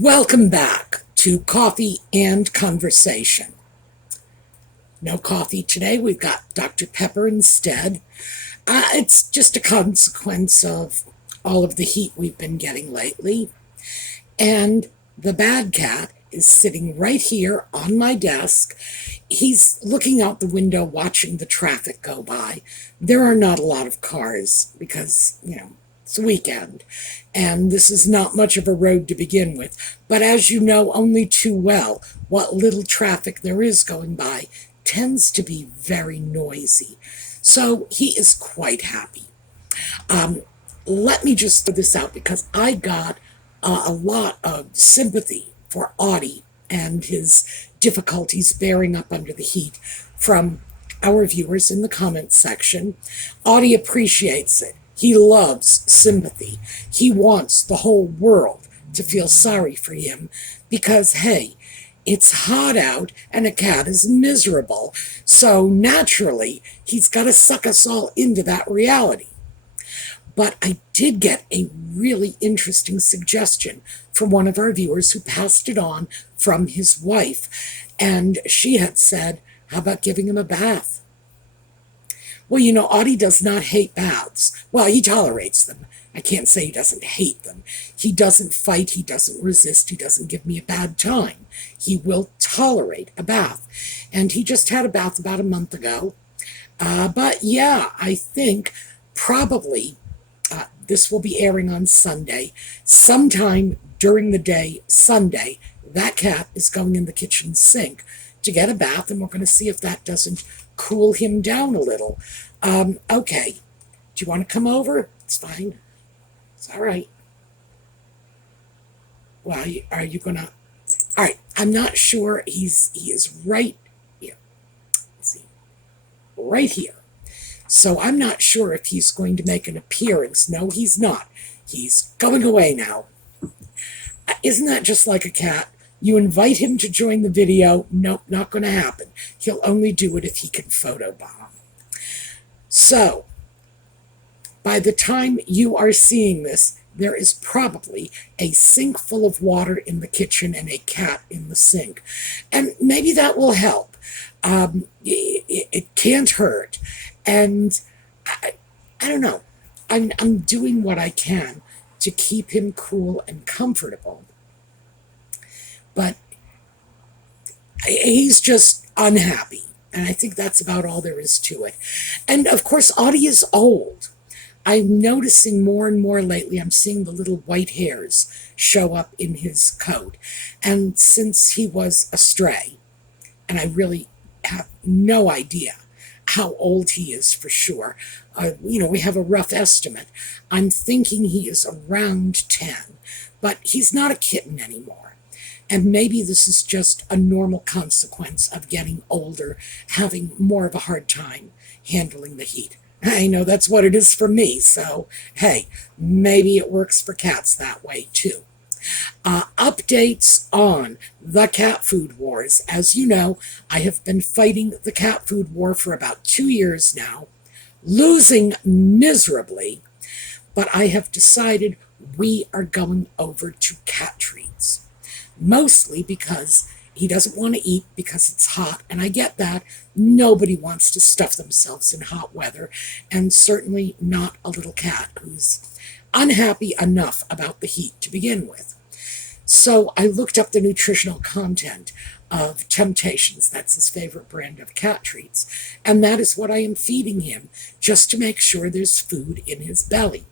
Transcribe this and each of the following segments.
Welcome back to Coffee and Conversation. No coffee today. We've got Dr. Pepper instead. It's just a consequence of all of the heat we've been getting lately. And the bad cat is sitting right here on my desk. He's looking out the window watching the traffic go by. There are not a lot of cars because, it's a weekend, and this is not much of a road to begin with. But as you know only too well, what little traffic there is going by tends to be very noisy. So he is quite happy. Let me just throw this out because I got a lot of sympathy for Audie and his difficulties bearing up under the heat from our viewers in the comments section. Audie appreciates it. He loves sympathy. He wants the whole world to feel sorry for him because, hey, it's hot out and a cat is miserable. So naturally, he's got to suck us all into that reality. But I did get a really interesting suggestion from one of our viewers who passed it on from his wife. And she had said, how about giving him a bath? Well, Audie does not hate baths. Well, he tolerates them. I can't say he doesn't hate them. He doesn't fight. He doesn't resist. He doesn't give me a bad time. He will tolerate a bath. And he just had a bath about a month ago. But yeah, I think probably this will be airing on Sunday. Sometime during the day, Sunday, that cat is going in the kitchen sink to get a bath, and we're going to see if that doesn't cool him down a little. Okay. Do you want to come over? It's fine. It's all right. Well, are you going to... All right. I'm not sure. He is right here. Let's see. Right here. So I'm not sure if he's going to make an appearance. No, he's not. He's going away now. Isn't that just like a cat? You invite him to join the video. Nope, not going to happen. He'll only do it if he can photobomb. So, by the time you are seeing this, there is probably a sink full of water in the kitchen and a cat in the sink. And maybe that will help. It can't hurt. And I don't know. I'm doing what I can to keep him cool and comfortable. But he's just unhappy. And I think that's about all there is to it. And of course, Audie is old. I'm noticing more and more lately, I'm seeing the little white hairs show up in his coat. And since he was a stray, and I really have no idea how old he is for sure, we have a rough estimate. I'm thinking he is around 10, but he's not a kitten anymore. And maybe this is just a normal consequence of getting older, having more of a hard time handling the heat. I know that's what it is for me, so hey, maybe it works for cats that way too. Updates on the cat food wars. As you know, I have been fighting the cat food war for about 2 years now, losing miserably, but I have decided we are going over to cat treats. Mostly because he doesn't want to eat because it's hot, and I get that. Nobody wants to stuff themselves in hot weather, and certainly not a little cat who's unhappy enough about the heat to begin with. So I looked up the nutritional content of Temptations, that's his favorite brand of cat treats, and that is what I am feeding him, just to make sure there's food in his belly.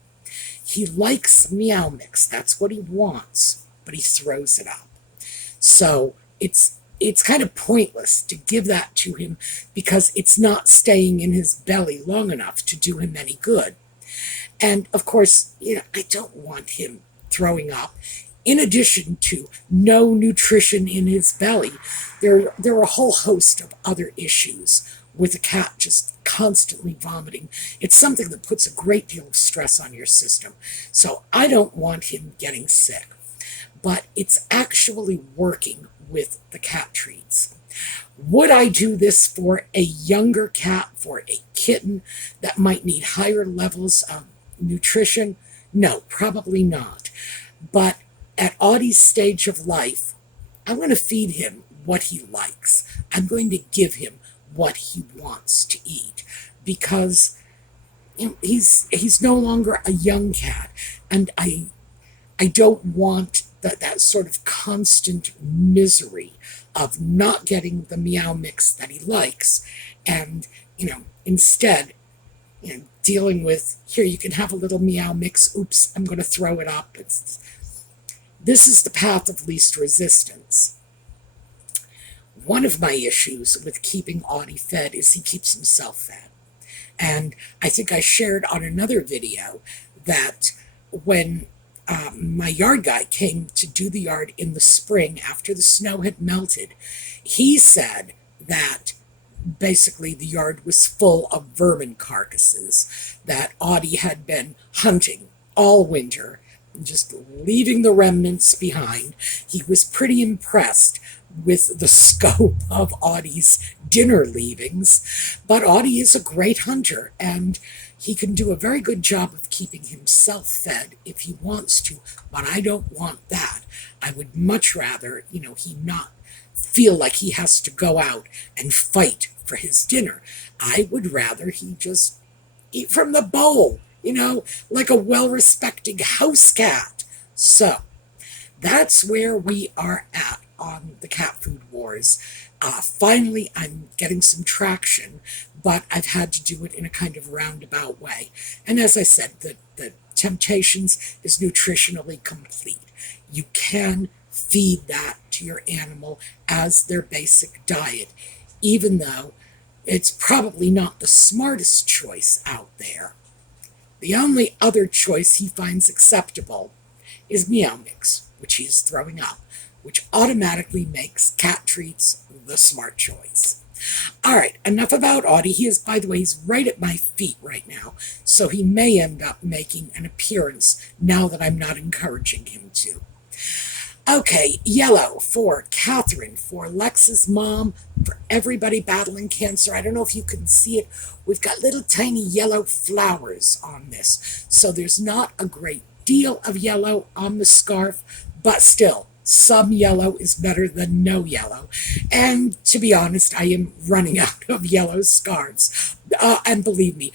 He likes Meow Mix, that's what he wants, but he throws it up. So it's kind of pointless to give that to him because it's not staying in his belly long enough to do him any good. And of course, I don't want him throwing up. In addition to no nutrition in his belly, there are a whole host of other issues with a cat just constantly vomiting. It's something that puts a great deal of stress on your system. So I don't want him getting sick. But it's actually working with the cat treats. Would I do this for a younger cat, for a kitten that might need higher levels of nutrition? No, probably not. But At Audie's stage of life, I'm going to feed him what he likes. I'm going to give him what he wants to eat because he's no longer a young cat, and I don't want that sort of constant misery of not getting the meow mix that he likes, and instead dealing with, here, you can have a little meow mix, oops, I'm going to throw it up. This is the path of least resistance. One of my issues with keeping Audie fed is he keeps himself fed. And I think I shared on another video that when my yard guy came to do the yard in the spring after the snow had melted, he said that basically the yard was full of vermin carcasses that Audie had been hunting all winter, just leaving the remnants behind. He was pretty impressed with the scope of Audie's dinner leavings, but Audie is a great hunter, and he can do a very good job of keeping himself fed if he wants to, but I don't want that. I would much rather, he not feel like he has to go out and fight for his dinner. I would rather he just eat from the bowl, like a well-respected house cat. So that's where we are at on the cat food wars. Finally, I'm getting some traction, but I've had to do it in a kind of roundabout way. And as I said, the Temptations is nutritionally complete. You can feed that to your animal as their basic diet, even though it's probably not the smartest choice out there. The only other choice he finds acceptable is Meow Mix, which he's throwing up, which automatically makes cat treats the smart choice. All right, enough about Audie. He is, by the way, he's right at my feet right now, so he may end up making an appearance now that I'm not encouraging him to. Okay, yellow for Catherine, for Lex's mom, for everybody battling cancer. I don't know if you can see it. We've got little tiny yellow flowers on this, so there's not a great deal of yellow on the scarf, but still, some yellow is better than no yellow. And to be honest, I am running out of yellow scarves. And believe me,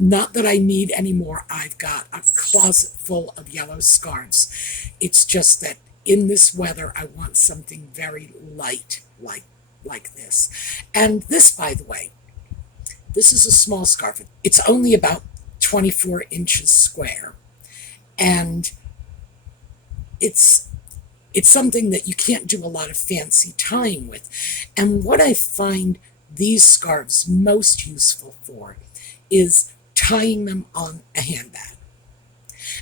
not that I need any more. I've got a closet full of yellow scarves. It's just that in this weather, I want something very light like this. And this, by the way, this is a small scarf. It's only about 24 inches square. And it's something that you can't do a lot of fancy tying with. And what I find these scarves most useful for is tying them on a handbag.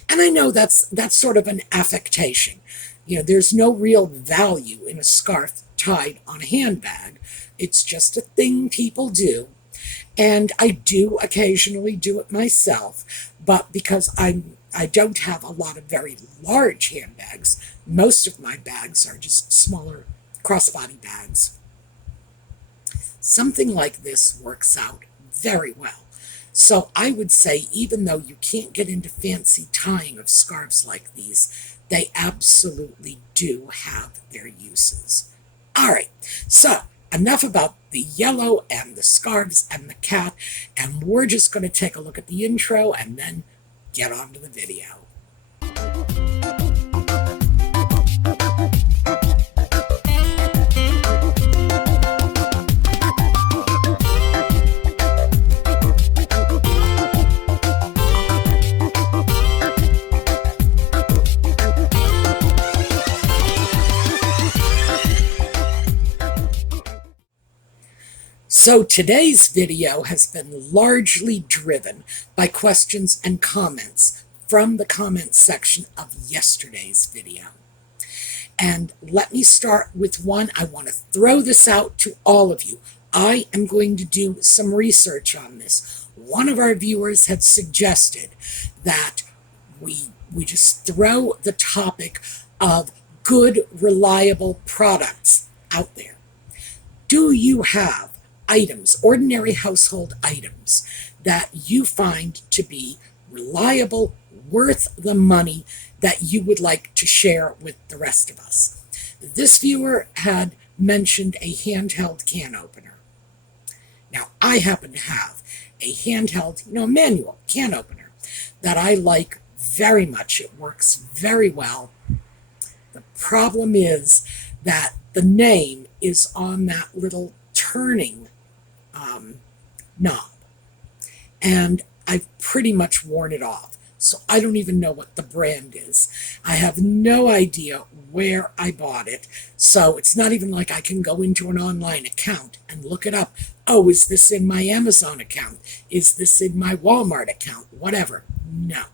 And I know that's sort of an affectation. There's no real value in a scarf tied on a handbag. It's just a thing people do. And I do occasionally do it myself, but because I don't have a lot of very large handbags, most of my bags are just smaller crossbody bags. Something like this works out very well. So I would say, even though you can't get into fancy tying of scarves like these, they absolutely do have their uses. All right, so enough about the yellow and the scarves and the cat, and we're just going to take a look at the intro and then get on to the video. So today's video has been largely driven by questions and comments from the comments section of yesterday's video. And let me start with one. I want to throw this out to all of you. I am going to do some research on this. One of our viewers had suggested that we just throw the topic of good, reliable products out there. Do you have items, ordinary household items, that you find to be reliable, worth the money, that you would like to share with the rest of us. This viewer had mentioned a handheld can opener. Now, I happen to have a handheld, manual can opener that I like very much. It works very well. The problem is that the name is on that little turning knob, and I've pretty much worn it off, so I don't even know what the brand is. I have no idea where I bought it, so it's not even like I can go into an online account and look it up. Oh, is this in my Amazon account? Is this in my Walmart account? Whatever. No.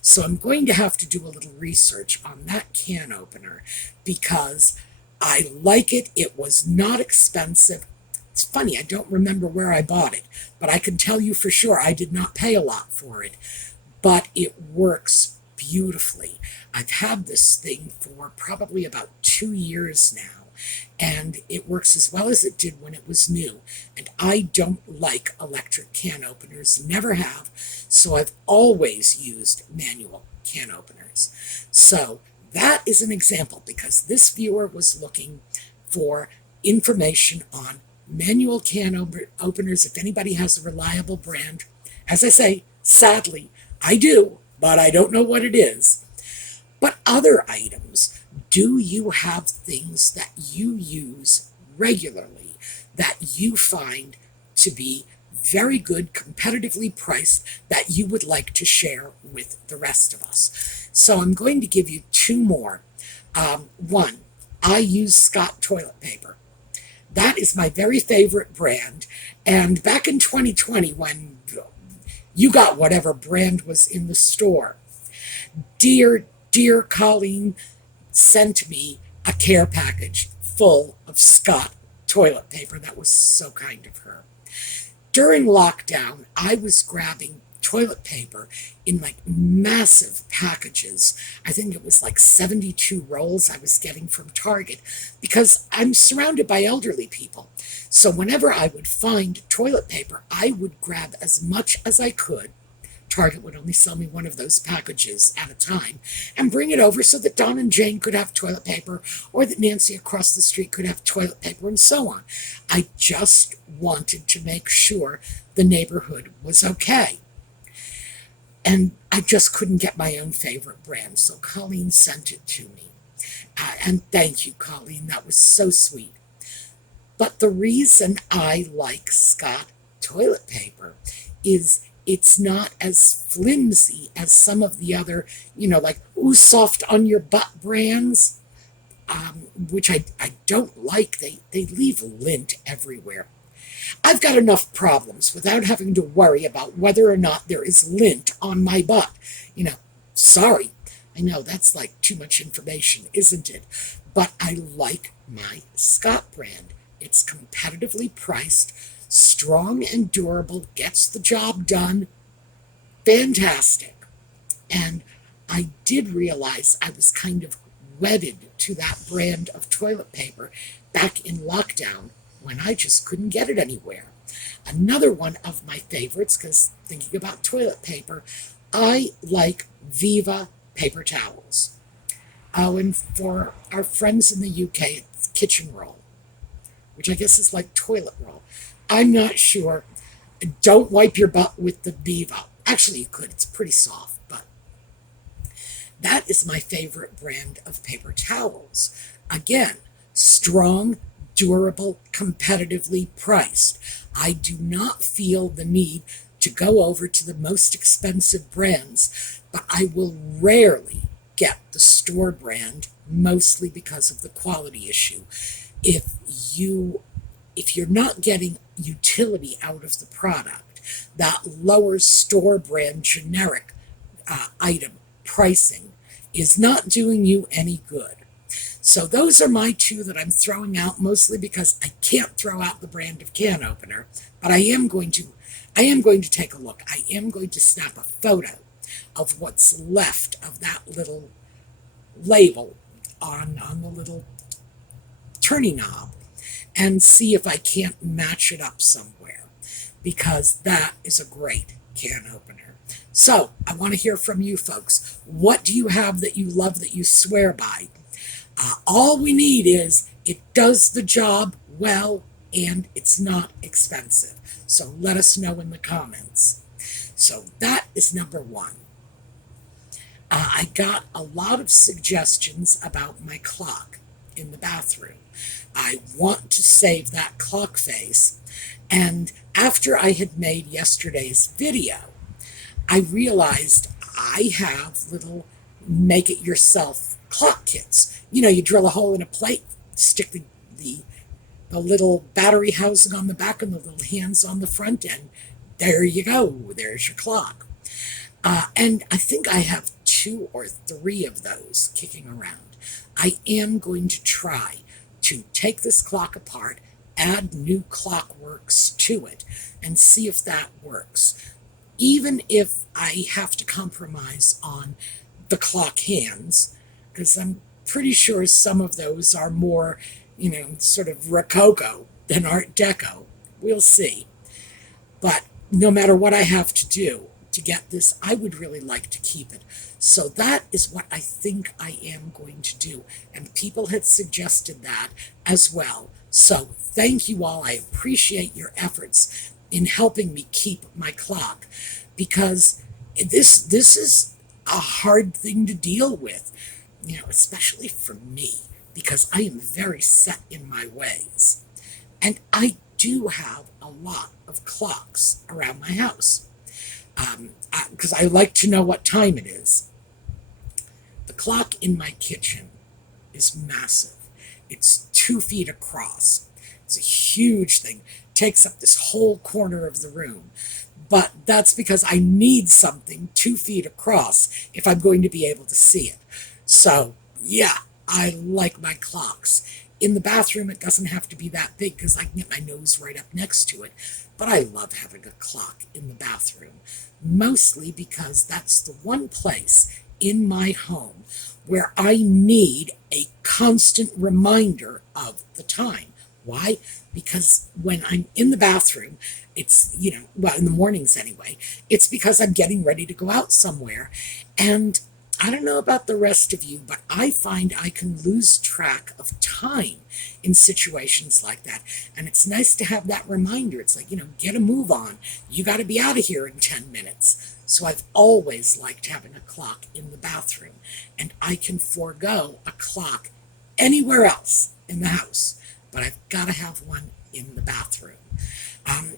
So I'm going to have to do a little research on that can opener because I like it. It was not expensive. It's funny, I don't remember where I bought it, but I can tell you for sure I did not pay a lot for it. But it works beautifully. I've had this thing for probably about 2 years now, and it works as well as it did when it was new. And I don't like electric can openers, never have, so I've always used manual can openers. So that is an example, because this viewer was looking for information on manual can openers. If anybody has a reliable brand, as I say, sadly, I do, but I don't know what it is. But other items, do you have things that you use regularly that you find to be very good, competitively priced, that you would like to share with the rest of us? So I'm going to give you 2 more. One, I use Scott toilet paper. That is my very favorite brand. And back in 2020, when you got whatever brand was in the store, dear Colleen sent me a care package full of Scott toilet paper. That was so kind of her. During lockdown, I was grabbing toilet paper in like massive packages. I think it was like 72 rolls I was getting from Target, because I'm surrounded by elderly people. So whenever I would find toilet paper, I would grab as much as I could. Target would only sell me one of those packages at a time, and bring it over so that Don and Jane could have toilet paper, or that Nancy across the street could have toilet paper, and so on. I just wanted to make sure the neighborhood was okay. And I just couldn't get my own favorite brand, so Colleen sent it to me. And thank you, Colleen. That was so sweet. But the reason I like Scott toilet paper is it's not as flimsy as some of the other, like Ooh Soft on Your Butt brands, which I don't like. They leave lint everywhere. I've got enough problems without having to worry about whether or not there is lint on my butt. Sorry. I know that's like too much information, isn't it? But I like my Scott brand. It's competitively priced, strong and durable, gets the job done. Fantastic. And I did realize I was kind of wedded to that brand of toilet paper back in lockdown, when I just couldn't get it anywhere. Another one of my favorites, because thinking about toilet paper, I like Viva paper towels. Oh, and for our friends in the UK, it's kitchen roll, which I guess is like toilet roll. I'm not sure. Don't wipe your butt with the Viva. Actually, you could. It's pretty soft, but that is my favorite brand of paper towels. Again, strong, durable, competitively priced. I do not feel the need to go over to the most expensive brands, but I will rarely get the store brand, mostly because of the quality issue. If you're not getting utility out of the product, that lower store brand generic item pricing is not doing you any good. So those are my 2 that I'm throwing out, mostly because I can't throw out the brand of can opener, but I am going to take a look. I am going to snap a photo of what's left of that little label on the little turning knob, and see if I can't match it up somewhere, because that is a great can opener. So I want to hear from you folks. What do you have that you love that you swear by? All we need is it does the job well and it's not expensive. So let us know in the comments. So that is number one. I got a lot of suggestions about my clock in the bathroom. I want to save that clock face. And after I had made yesterday's video, I realized I have little make-it-yourself clock kits. You know, you drill a hole in a plate, stick the little battery housing on the back and the little hands on the front end. There you go. There's your clock. And I think I have 2 or 3 of those kicking around. I am going to try to take this clock apart, add new clockworks to it, and see if that works. Even if I have to compromise on the clock hands, because I'm pretty sure some of those are more, sort of Rococo than Art Deco. We'll see. But no matter what I have to do to get this, I would really like to keep it. So that is what I think I am going to do. And people had suggested that as well. So thank you all. I appreciate your efforts in helping me keep my clock, because this is a hard thing to deal with, especially for me, because I am very set in my ways. And I do have a lot of clocks around my house, because I like to know what time it is. The clock in my kitchen is massive. It's 2 feet across. It's a huge thing. It takes up this whole corner of the room. But that's because I need something 2 feet across if I'm going to be able to see it. So, yeah, I like my clocks. In the bathroom, it doesn't have to be that big because I can get my nose right up next to it. But I love having a clock in the bathroom, mostly because that's the one place in my home where I need a constant reminder of the time. Why? Because when I'm in the bathroom, it's, well, in the mornings anyway, it's because I'm getting ready to go out somewhere. And I don't know about the rest of you, but I find I can lose track of time in situations like that. And it's nice to have that reminder. It's like, get a move on. You got to be out of here in 10 minutes. So I've always liked having a clock in the bathroom. And I can forego a clock anywhere else in the house. But I've got to have one in the bathroom.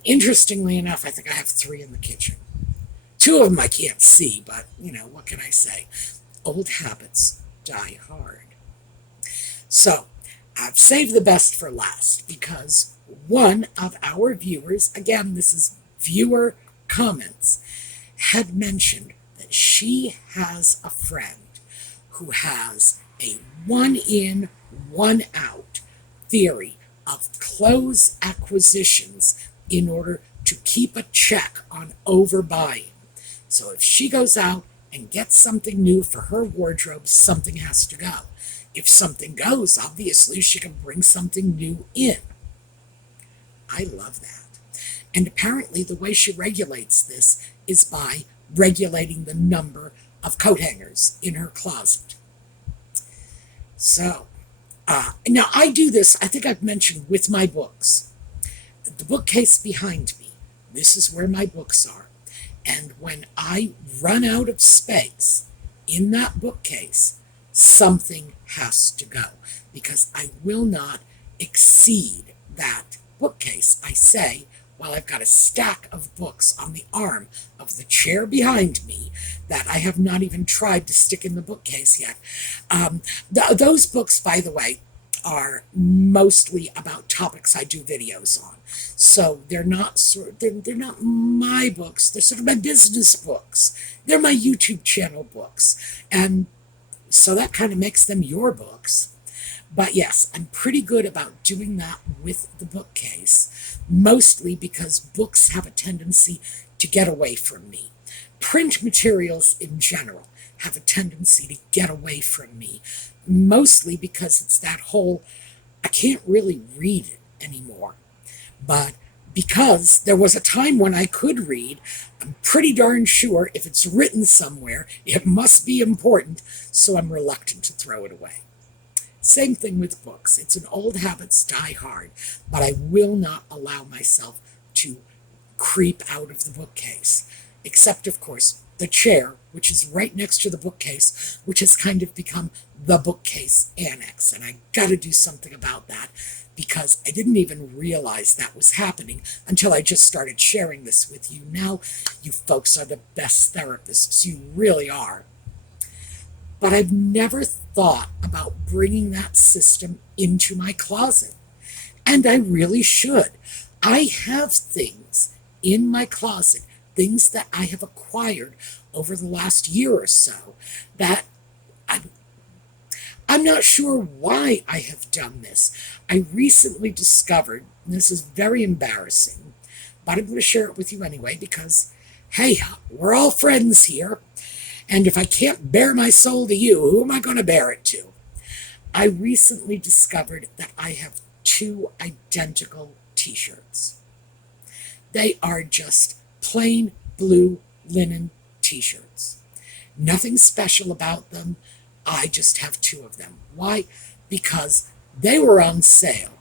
Interestingly enough, I think I have 3 in the kitchen. 2 of them I can't see, but, what can I say? Old habits die hard. So, I've saved the best for last because one of our viewers, again, this is viewer comments, had mentioned that she has a friend who has a 1 in, 1 out theory of clothes acquisitions in order to keep a check on overbuying. So if she goes out and gets something new for her wardrobe, something has to go. If something goes, obviously she can bring something new in. I love that. And apparently the way she regulates this is by regulating the number of coat hangers in her closet. So, now I do this, I think I've mentioned, with my books. The bookcase behind me, this is where my books are. And when I run out of space in that bookcase, something has to go, because I will not exceed that bookcase. I say, while I've got a stack of books on the arm of the chair behind me that I have not even tried to stick in the bookcase yet. Those books, by the way, are mostly about topics I do videos on. So they're not they're not my books. They're sort of my business books. They're my YouTube channel books. And so that kind of makes them your books. But yes, I'm pretty good about doing that with the bookcase, mostly because books have a tendency to get away from me. Print materials in general have a tendency to get away from me, mostly because it's that whole, I can't really read it anymore. But because there was a time when I could read. I'm pretty darn sure if it's written somewhere, it must be important, so I'm reluctant to throw it away. Same thing with books. It's an old habits die hard, but I will not allow myself to creep out of the bookcase, except, of course, the chair, which is right next to the bookcase, which has kind of become the bookcase annex, and I got to do something about that because I didn't even realize that was happening until I just started sharing this with you. Now, you folks are the best therapists. You really are. But I've never thought about bringing that system into my closet. And I really should. I have things in my closet, things that I have acquired over the last year or so that I'm not sure why I have done this. I recently discovered, and this is very embarrassing, but I'm going to share it with you anyway because, hey, we're all friends here. And if I can't bare my soul to you, who am I going to bear it to? I recently discovered that I have 2 identical t-shirts. They are just plain blue linen t-shirts. Nothing special about them. I just have 2 of them. Why? Because they were on sale.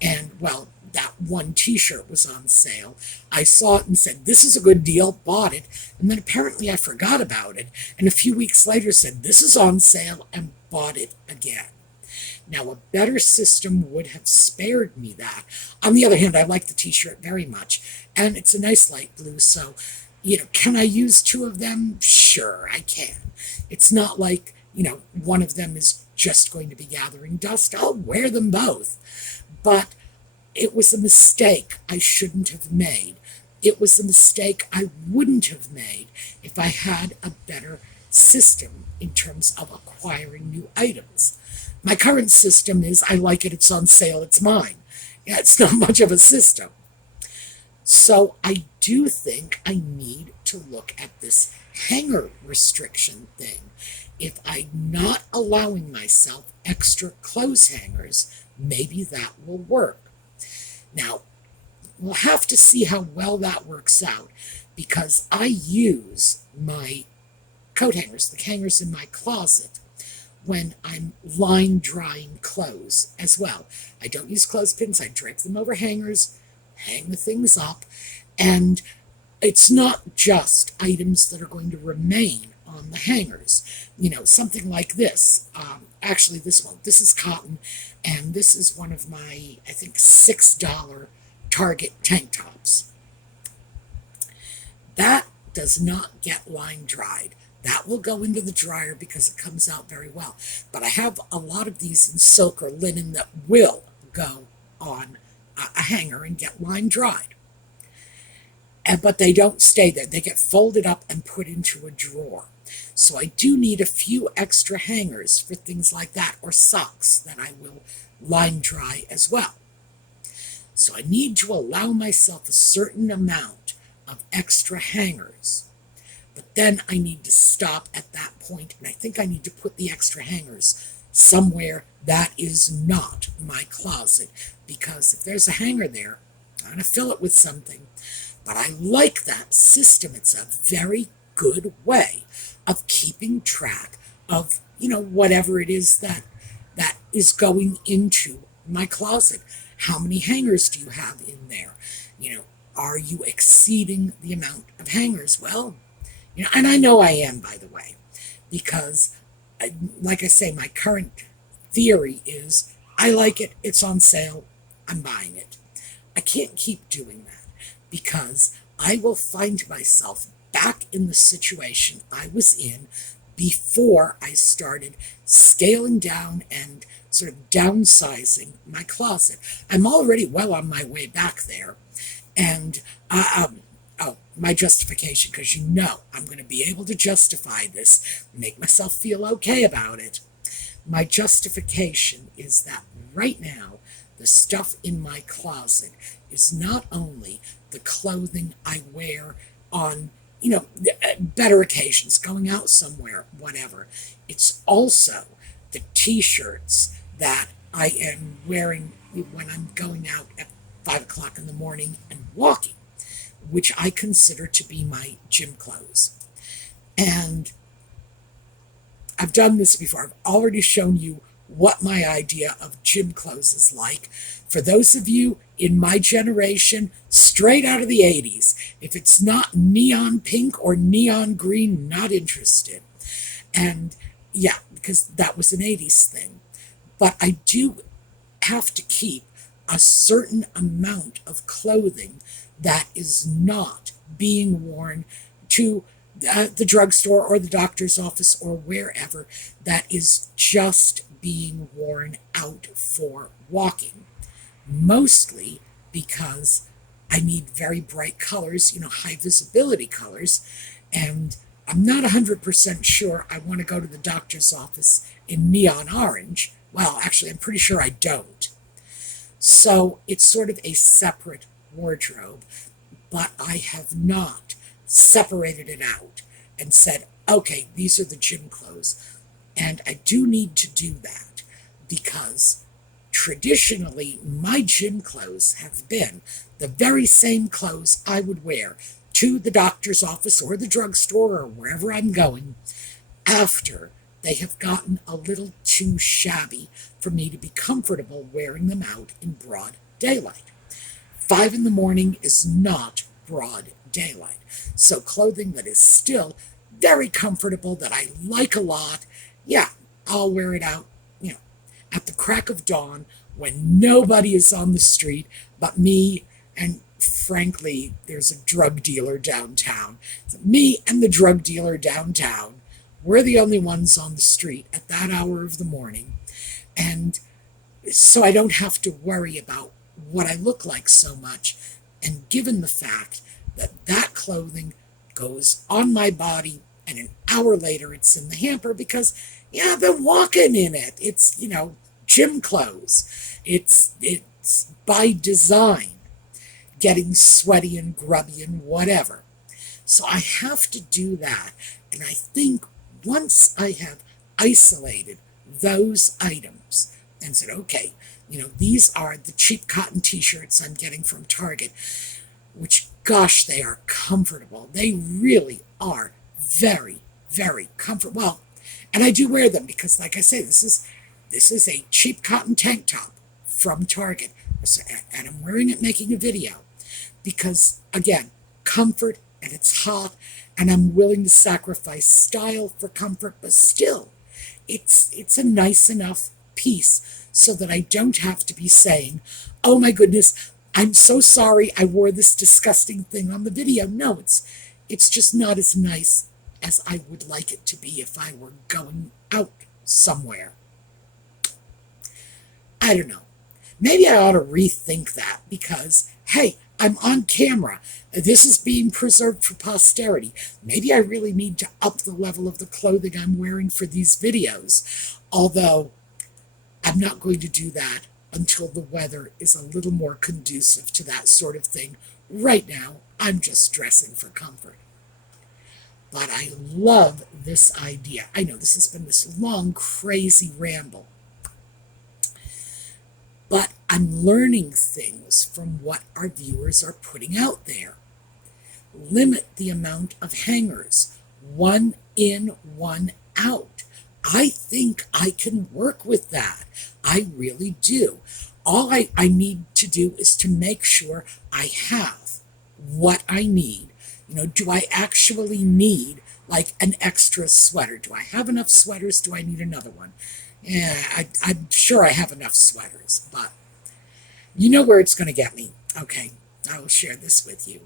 And, well, that one t-shirt was on sale. I saw it and said, this is a good deal, bought it, and then apparently I forgot about it, and a few weeks later said, this is on sale, and bought it again. Now, a better system would have spared me that. On the other hand, I like the t-shirt very much, and it's a nice light blue, so, can I use 2 of them? Sure, I can. It's not like, one of them is just going to be gathering dust. I'll wear them both. But it was a mistake I shouldn't have made. It was a mistake I wouldn't have made if I had a better system in terms of acquiring new items. My current system is, I like it, it's on sale, it's mine. Yeah, it's not much of a system. So I do think I need to look at this hanger restriction thing. If I'm not allowing myself extra clothes hangers, maybe that will work. Now, we'll have to see how well that works out because I use my coat hangers, the hangers in my closet, when I'm line drying clothes as well. I don't use clothespins. I drape them over hangers, hang the things up, and it's not just items that are going to remain on the hangers. Something like this. Actually, this one. This is cotton, and this is one of my, I think, $6 Target tank tops. That does not get line dried. That will go into the dryer because it comes out very well. But I have a lot of these in silk or linen that will go on a hanger and get line dried. But they don't stay there. They get folded up and put into a drawer. So I do need a few extra hangers for things like that, or socks that I will line dry as well. So I need to allow myself a certain amount of extra hangers. But then I need to stop at that point, and I think I need to put the extra hangers somewhere that is not my closet, because if there's a hanger there, I'm going to fill it with something. But I like that system. It's a very good way of keeping track of, whatever it is that is going into my closet. How many hangers do you have in there? Are you exceeding the amount of hangers? Well, and I know I am, by the way, because, like I say, my current theory is I like it, it's on sale, I'm buying it. I can't keep doing that because I will find myself back in the situation I was in before I started scaling down and sort of downsizing my closet. I'm already well on my way back there. And, my justification, because I'm going to be able to justify this, make myself feel okay about it. My justification is that right now, the stuff in my closet is not only the clothing I wear on, better occasions, going out somewhere, whatever. It's also the t-shirts that I am wearing when I'm going out 5 o'clock in the morning and walking, which I consider to be my gym clothes. And I've done this before. I've already shown you what my idea of gym clothes is like. For those of you in my generation, straight out of the 80s, if it's not neon pink or neon green, not interested. And yeah, because that was an 80s thing. But I do have to keep a certain amount of clothing that is not being worn to the drugstore or the doctor's office or wherever, that is just being worn out for walking. Mostly because I need very bright colors, high visibility colors, and I'm not 100% sure I want to go to the doctor's office in neon orange. Well, actually, I'm pretty sure I don't. So it's sort of a separate wardrobe, but I have not separated it out and said, okay, these are the gym clothes. And I do need to do that because traditionally my gym clothes have been the very same clothes I would wear to the doctor's office or the drugstore or wherever I'm going after they have gotten a little too shabby for me to be comfortable wearing them out in broad daylight. 5 in the morning is not broad daylight. So clothing that is still very comfortable, that I like a lot, yeah, I'll wear it out, at the crack of dawn when nobody is on the street but me and, frankly, there's a drug dealer downtown. So me and the drug dealer downtown, we're the only ones on the street at that hour of the morning. And so I don't have to worry about what I look like so much. And given the fact that that clothing goes on my body and an hour later it's in the hamper because, yeah, I've been walking in it. It's, gym clothes. It's by design getting sweaty and grubby and whatever. So I have to do that. And I think once I have isolated those items and said, okay, these are the cheap cotton t-shirts I'm getting from Target, which, gosh, they are comfortable. They really are very, very comfortable. Well, and I do wear them because, like I say, this is a cheap cotton tank top from Target. And I'm wearing it making a video because, again, comfort, and it's hot, and I'm willing to sacrifice style for comfort, but still, it's a nice enough piece so that I don't have to be saying, oh my goodness, I'm so sorry I wore this disgusting thing on the video. No, it's just not as nice as I would like it to be if I were going out somewhere. I don't know. Maybe I ought to rethink that because, hey, I'm on camera. This is being preserved for posterity. Maybe I really need to up the level of the clothing I'm wearing for these videos. Although, I'm not going to do that until the weather is a little more conducive to that sort of thing. Right now, I'm just dressing for comfort. But I love this idea. I know this has been this long, crazy ramble. But I'm learning things from what our viewers are putting out there. Limit the amount of hangers. 1 in, 1 out. I think I can work with that. I really do. All I need to do is to make sure I have what I need. Do I actually need like an extra sweater? Do I have enough sweaters? Do I need another one? Yeah, I'm sure I have enough sweaters, but you know where it's going to get me. Okay, I will share this with you.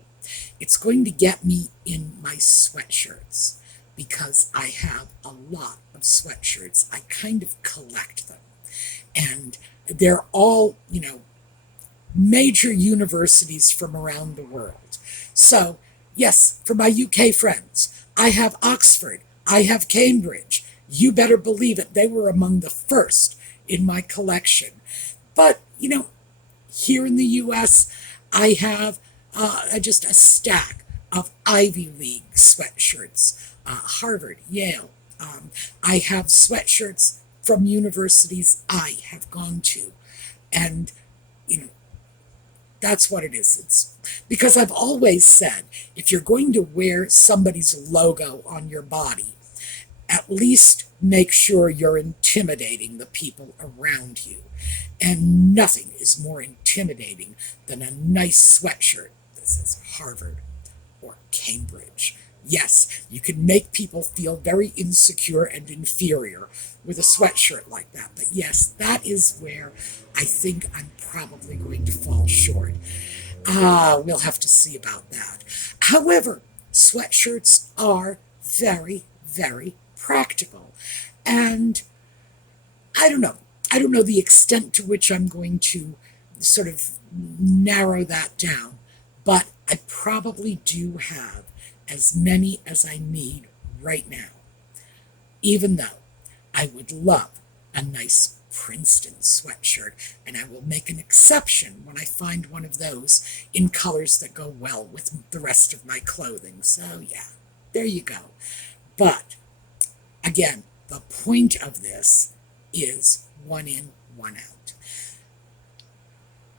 It's going to get me in my sweatshirts because I have a lot of sweatshirts. I kind of collect them. And they're all, major universities from around the world. So, yes, for my UK friends, I have Oxford, I have Cambridge. You better believe it, they were among the first in my collection. But, here in the US, I have just a stack of Ivy League sweatshirts, Harvard, Yale. I have sweatshirts from universities I have gone to. And, That's what it is. It's because I've always said, if you're going to wear somebody's logo on your body, at least make sure you're intimidating the people around you. And nothing is more intimidating than a nice sweatshirt that says Harvard or Cambridge. Yes, you can make people feel very insecure and inferior with a sweatshirt like that. But yes, that is where I think I'm probably going to fall short. We'll have to see about that. However, sweatshirts are very, very practical. And I don't know. I don't know the extent to which I'm going to sort of narrow that down, but I probably do have as many as I need right now, even though I would love a nice Princeton sweatshirt, and I will make an exception when I find one of those in colors that go well with the rest of my clothing. So yeah, there you go. But again, the point of this is one in, one out.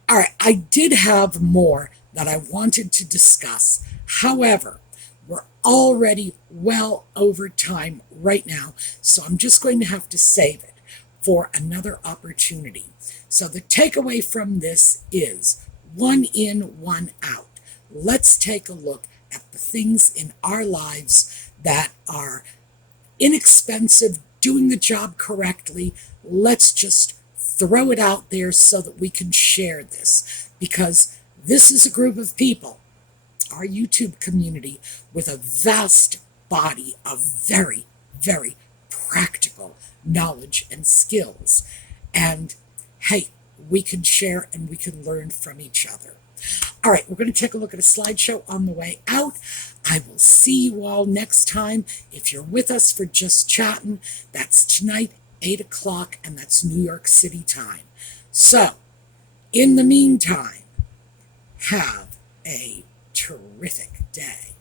All right, I did have more that I wanted to discuss. However, we're already well over time right now, so I'm just going to have to save it for another opportunity. So the takeaway from this is one in, one out. Let's take a look at the things in our lives that are inexpensive, doing the job correctly. Let's just throw it out there so that we can share this, because this is a group of people, our YouTube community, with a vast body of very, very practical knowledge and skills. And hey, we can share and we can learn from each other. All right, we're going to take a look at a slideshow on the way out. I will see you all next time. If you're with us for Just Chatting, that's tonight, 8 o'clock, and that's New York City time. So, in the meantime, have a terrific day.